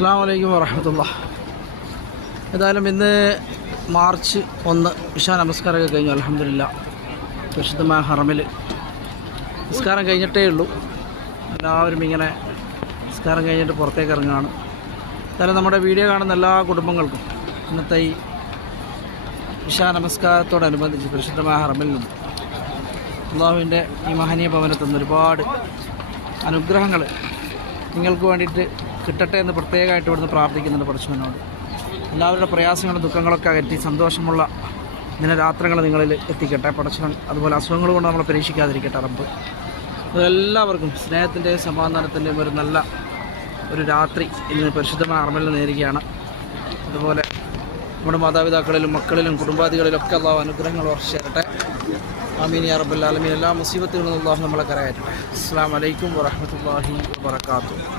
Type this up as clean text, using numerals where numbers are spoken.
അസ്സലാമു അലൈക്കും വറഹ്മത്തുള്ളാഹി. ഏതായാലും ഇന്ന് മാർച്ച് 1 ഇശാ നമസ്കാരമൊക്കെ കഴിഞ്ഞു. അൽഹംദുലില്ലാഹ് പരിശുദ്ധമായ ഹറമിൽ നിസ്കാരം കഴിഞ്ഞിട്ടേ ഉള്ളൂ. എല്ലാവരും ഇങ്ങനെ നിസ്കാരം കഴിഞ്ഞിട്ട് പുറത്തേക്ക് ഇറങ്ങുകയാണ്. ഏതായാലും നമ്മുടെ വീഡിയോ കാണുന്ന എല്ലാ കുടുംബങ്ങൾക്കും ഇന്നത്തെ ഈ ഇശാ നമസ്കാരത്തോടനുബന്ധിച്ച് പരിശുദ്ധമായ ഹറമിൽ നിന്ന് അള്ളാഹുവിൻ്റെ ഈ മഹനീയ ഭവനത്തിൽ നിന്ന് ഒരുപാട് അനുഗ്രഹങ്ങൾ നിങ്ങൾക്ക് വേണ്ടിയിട്ട് കിട്ടട്ടെ എന്ന് പ്രത്യേകമായിട്ട് ഇവിടുന്ന് പ്രാർത്ഥിക്കുന്നുണ്ട് പടച്ചവനോട്. എല്ലാവരുടെ പ്രയാസങ്ങളും ദുഃഖങ്ങളൊക്കെ അകറ്റി സന്തോഷമുള്ള ദിനരാത്രങ്ങൾ നിങ്ങളിൽ എത്തിക്കട്ടെ പടച്ചവൻ. അതുപോലെ അസുഖങ്ങൾ കൊണ്ട് നമ്മളെ പരീക്ഷിക്കാതിരിക്കട്ടെ റബ്ബ്. അതെല്ലാവർക്കും സ്നേഹത്തിൻ്റെയും സമാധാനത്തിൻ്റെയും ഒരു നല്ല ഒരു രാത്രി ഇന്ന് പരിശുദ്ധമായ ഹറമിൽ നേരുകയാണ്. അതുപോലെ നമ്മുടെ മാതാപിതാക്കളിലും മക്കളിലും കുടുംബാദികളിലൊക്കെ അള്ളാഹു അനുഗ്രഹങ്ങൾ വർഷിച്ചേരട്ടെ. ആമീൻ യാ റബ്ബൽ ആലമീൻ. എല്ലാ മുസീബത്തുകളിൽ നിന്നും അള്ളാഹു നമ്മളെ കരകയറ്റട്ടെ. അസ്സലാമു അലൈക്കും വറഹ്മത്തുള്ളാഹി വബറകാതുഹു.